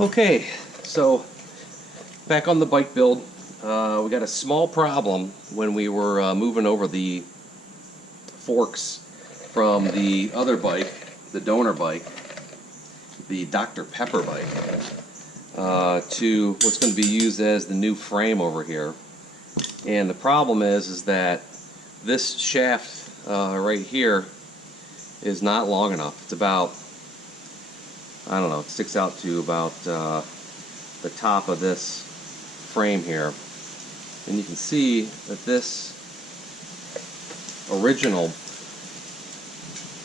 Okay, so back on the bike build, we got a small problem when we were moving over the forks from the other bike, the donor bike, the Dr. Pepper bike, to what's going to be used as the new frame over here. And the problem is that this shaft right here is not long enough. It's about, I don't know, it sticks out to about the top of this frame here. And you can see that this original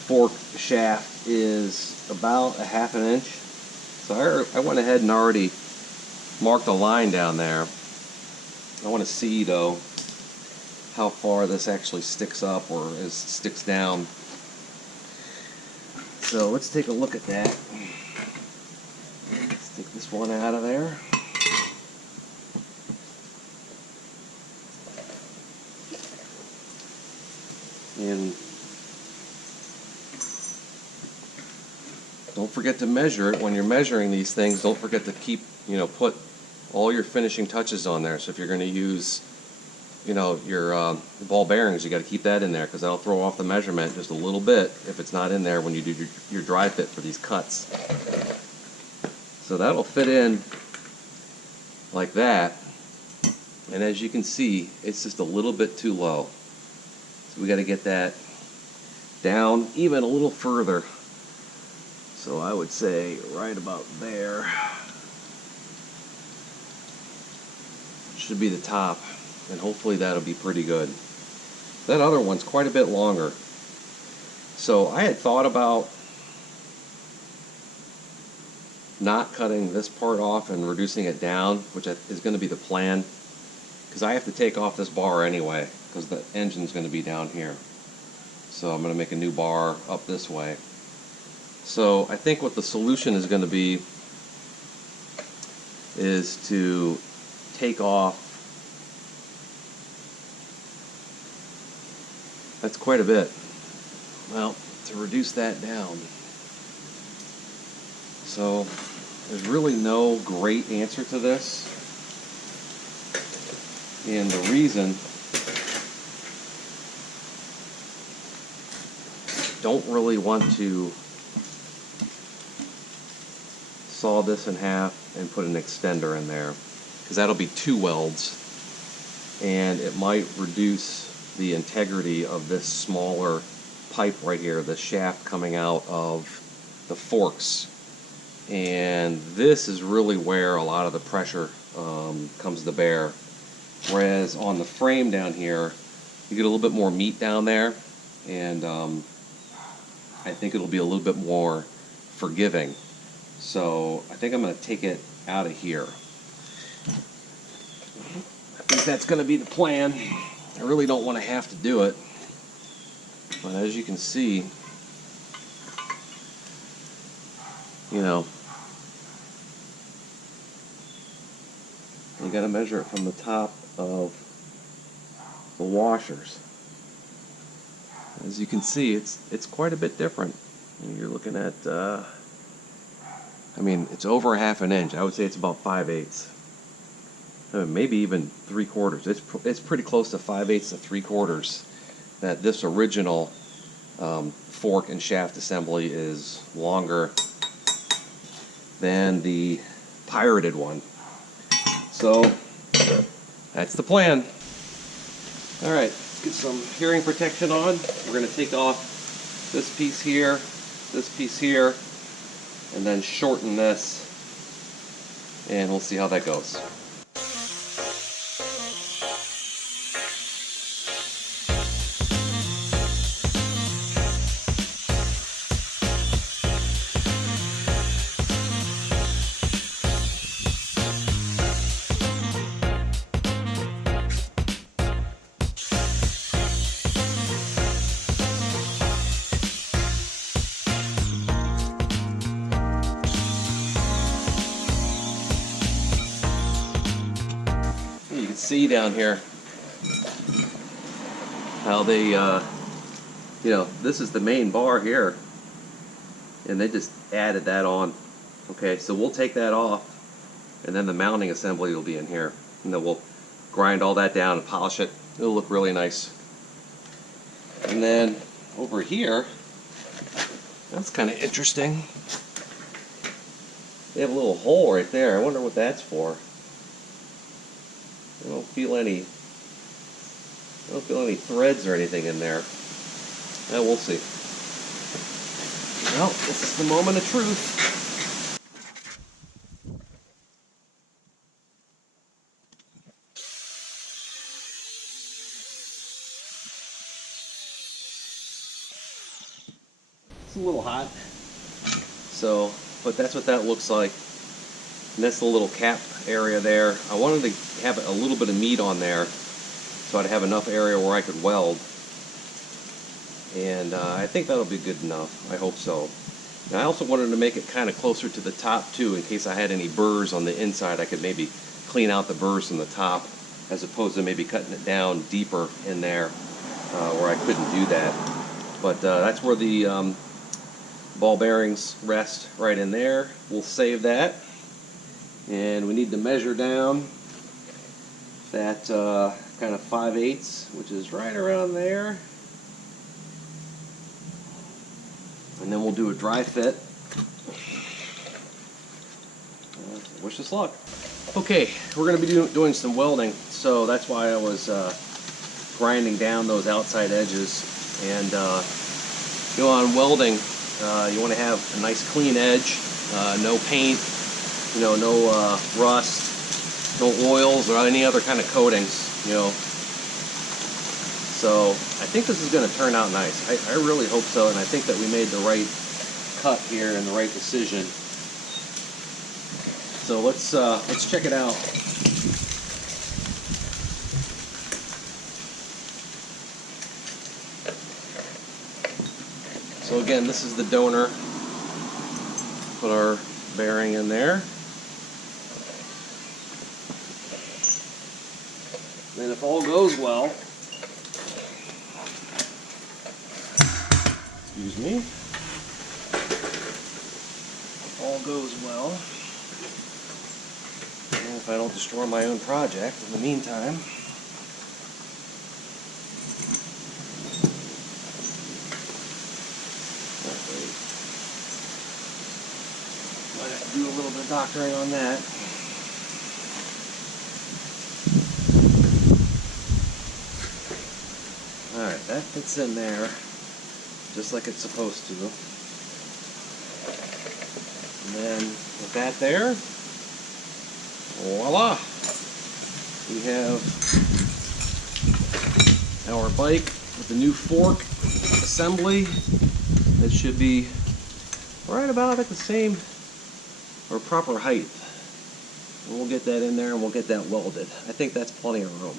fork shaft is about a ½ inch. So I went ahead and already marked a line down there. I want to see though how far this actually sticks up or sticks down. So let's take a look at that. Let's take this one out of there. And don't forget to measure it. When you're measuring these things, don't forget to keep, put all your finishing touches on there. So if you're going to use, your ball bearings, you got to keep that in there because that'll throw off the measurement just a little bit if it's not in there when you do your dry fit for these cuts. So that'll fit in like that. And as you can see, it's just a little bit too low. So we got to get that down even a little further. So I would say right about there should be the top, and hopefully that'll be pretty good. That other one's quite a bit longer. So I had thought about not cutting this part off and reducing it down, which is going to be the plan, because I have to take off this bar anyway, because the engine's going to be down here. So I'm going to make a new bar up this way. So I think what the solution is going to be is to take off, that's quite a bit. Well, to reduce that down. So there's really no great answer to this. And the reason, don't really want to saw this in half and put an extender in there, because that'll be 2 welds and it might reduce the integrity of this smaller pipe right here, the shaft coming out of the forks. And this is really where a lot of the pressure comes to bear. Whereas on the frame down here, you get a little bit more meat down there, and I think it'll be a little bit more forgiving. So I think I'm going to take it out of here. I think that's going to be the plan. I really don't want to have to do it. But as you can see, you got to measure it from the top of the washers. As you can see, it's quite a bit different. You're looking at it's over a ½ inch. I would say it's about 5/8. Maybe even 3/4. It's pretty close to 5/8 to 3/4. That this original fork and shaft assembly is longer than the pirated one. So that's the plan. All right, let's get some hearing protection on. We're going to take off this piece here, and then shorten this, and we'll see how that goes. You can see down here how they, this is the main bar here, and they just added that on. Okay, so we'll take that off, and then the mounting assembly will be in here. And then we'll grind all that down and polish it. It'll look really nice. And then over here, that's kind of interesting. They have a little hole right there. I wonder what that's for. I don't feel any threads or anything in there. We'll see. Well, this is the moment of truth. It's a little hot. So, but that's what that looks like. And that's the little cap area there. I wanted to have a little bit of meat on there so I'd have enough area where I could weld. And I think that'll be good enough. I hope so. And I also wanted to make it kind of closer to the top too, in case I had any burrs on the inside. I could maybe clean out the burrs from the top, as opposed to maybe cutting it down deeper in there where I couldn't do that. But that's where the ball bearings rest, right in there. We'll save that. And we need to measure down that kind of 5/8, which is right around there. And then we'll do a dry fit. Wish us luck. Okay, we're going to be doing some welding, so that's why I was grinding down those outside edges. And you know, on welding, you want to have a nice clean edge, no paint, you know, no rust, no oils or any other kind of coatings, you know. So I think this is going to turn out nice. I really hope so, and I think that we made the right cut here and the right decision. So let's check it out. So again, this is the donor. Put our bearing in there. And if all goes well, excuse me, if all goes well, and if I don't destroy my own project in the meantime, might have to do a little bit of doctoring on that. Alright, that fits in there just like it's supposed to. And then with that there, voila! We have our bike with the new fork assembly that should be right about at the same or proper height. And we'll get that in there and we'll get that welded. I think that's plenty of room.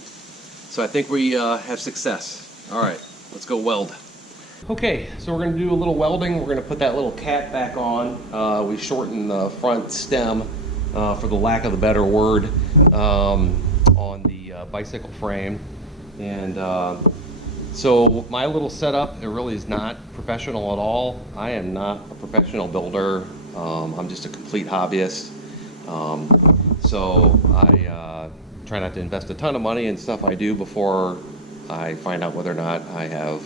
So I think we have success. All right, let's go weld. Okay, so we're gonna do a little welding. We're gonna put that little cap back on. We shortened the front stem, for the lack of a better word, on the bicycle frame. And so my little setup, it really is not professional at all. I am not a professional builder. I'm just a complete hobbyist. So I try not to invest a ton of money in stuff I do before I find out whether or not I have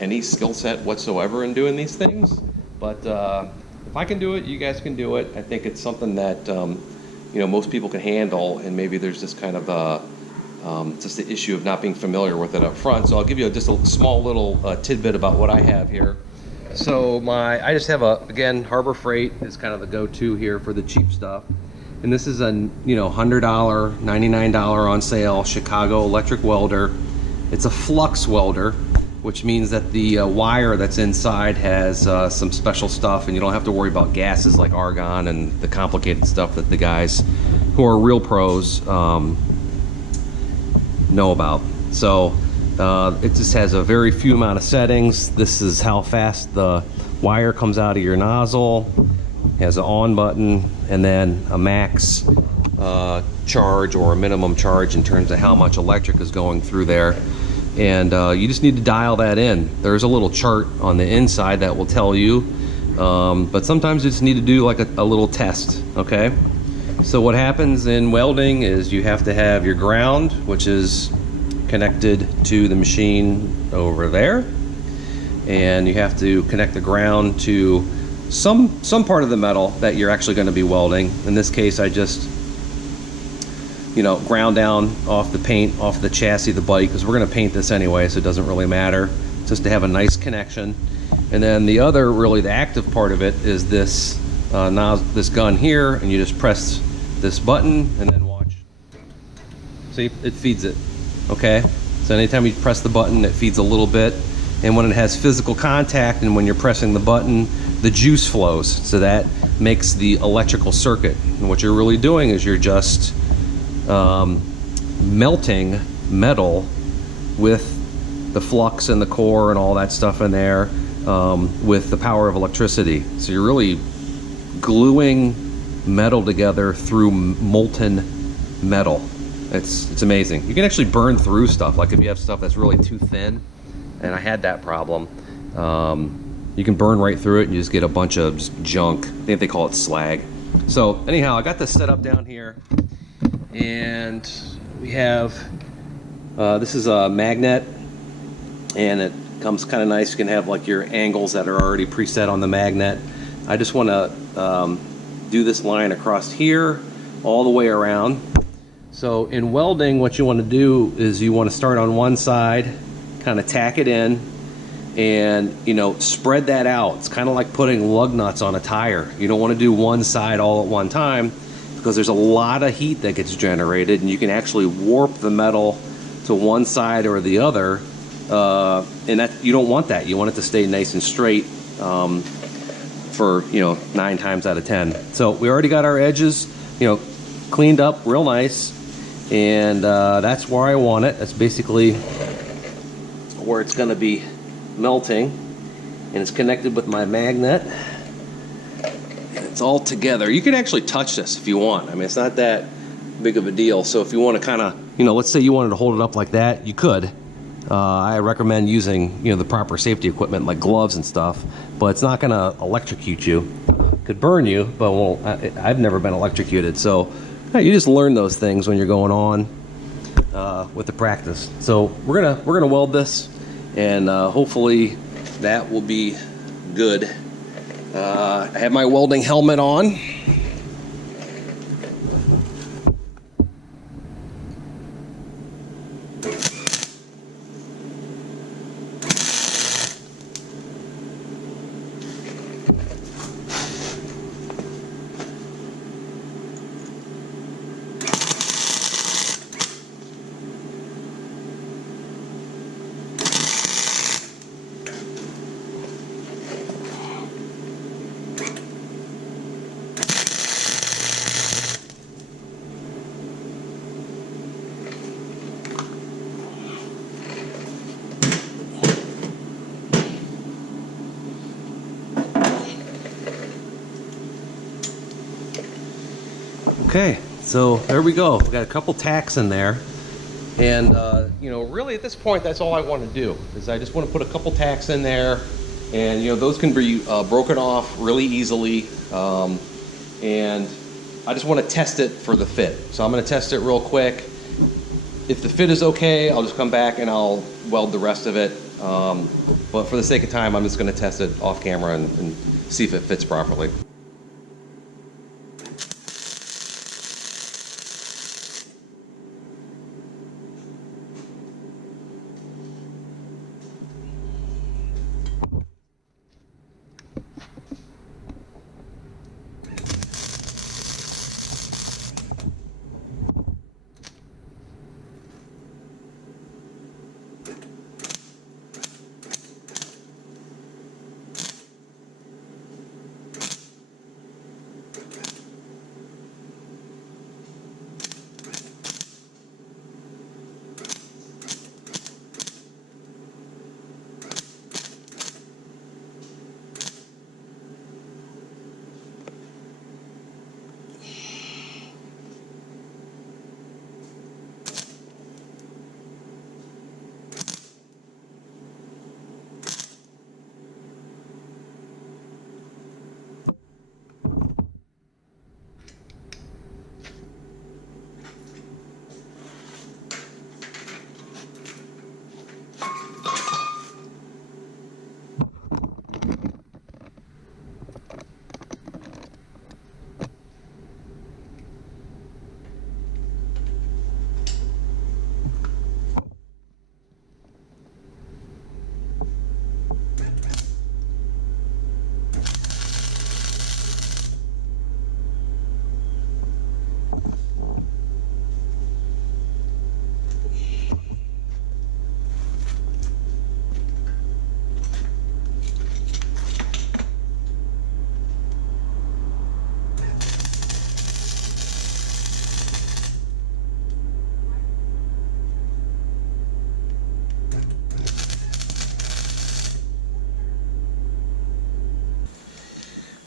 any skill set whatsoever in doing these things. But if I can do it, you guys can do it. I think it's something that you know, most people can handle, and maybe there's just kind of just the issue of not being familiar with it up front. So I'll give you just a small little tidbit about what I have here. So I just have again, Harbor Freight is kind of the go-to here for the cheap stuff. And this is a, you know, $100, $99 on sale Chicago electric welder. It's a flux welder, which means that the wire that's inside has some special stuff, and you don't have to worry about gases like argon and the complicated stuff that the guys who are real pros know about. So it just has a very few amount of settings. This is how fast the wire comes out of your nozzle. It has an on button, and then a max charge or a minimum charge in terms of how much electric is going through there. And you just need to dial that in. There's a little chart on the inside that will tell you but sometimes you just need to do like a little test, okay? So what happens in welding is you have to have your ground, which is connected to the machine over there, and you have to connect the ground to some part of the metal that you're actually going to be welding. In this case, I just, you know, ground down off the paint off the chassis of the bike, because we're going to paint this anyway, so it doesn't really matter, just to have a nice connection. And then the other, really the active part of it, is this this gun here, and you just press this button and then watch. See, it feeds it. Okay, so anytime you press the button, it feeds a little bit, and when it has physical contact and when you're pressing the button, the juice flows, so that makes the electrical circuit. And what you're really doing is you're just melting metal with the flux and the core and all that stuff in there, with the power of electricity. So you're really gluing metal together through molten metal. It's amazing. You can actually burn through stuff, like if you have stuff that's really too thin, and I had that problem, you can burn right through it and you just get a bunch of junk. I think they call it slag. So anyhow, I got this set up down here, and we have this is a magnet, and it comes kind of nice. You can have like your angles that are already preset on the magnet. I just want to do this line across here all the way around. So in welding, what you want to do is you want to start on one side, kind of tack it in, and, you know, spread that out. It's kind of like putting lug nuts on a tire. You don't want to do one side all at one time, because there's a lot of heat that gets generated, and you can actually warp the metal to one side or the other, and that, you don't want that. You want it to stay nice and straight for, you know, 9 times out of 10. So we already got our edges, you know, cleaned up real nice, and that's where I want it. That's basically where it's going to be melting, and it's connected with my magnet, and it's all together. You can actually touch this if you want. I mean, it's not that big of a deal. So if you want to kind of, you know, let's say you wanted to hold it up like that, you could. I recommend using, you know, the proper safety equipment like gloves and stuff, but it's not going to electrocute you. It could burn you, but won't. I've never been electrocuted. So you just learn those things when you're going on with the practice. So we're gonna weld this, and hopefully that will be good. I have my welding helmet on. Okay, so there we go. We got a couple tacks in there, and you know, really at this point, that's all I want to do. Is I just want to put a couple tacks in there, and you know, those can be broken off really easily, and I just want to test it for the fit. So I'm going to test it real quick. If the fit is okay, I'll just come back and I'll weld the rest of it. But for the sake of time, I'm just going to test it off camera and see if it fits properly.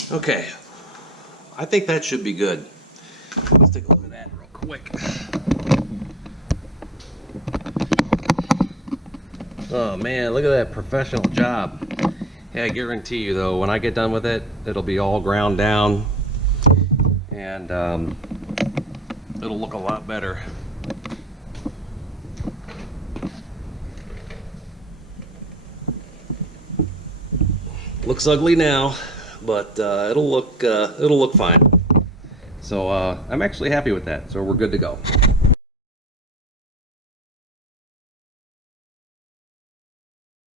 Okay, I think that should be good. Let's take a look at that real quick. Oh man, look at that professional job. Yeah, I guarantee you though, when I get done with it, it'll be all ground down and it'll look a lot better. Looks ugly now, but it'll look fine. So I'm actually happy with that. So we're good to go.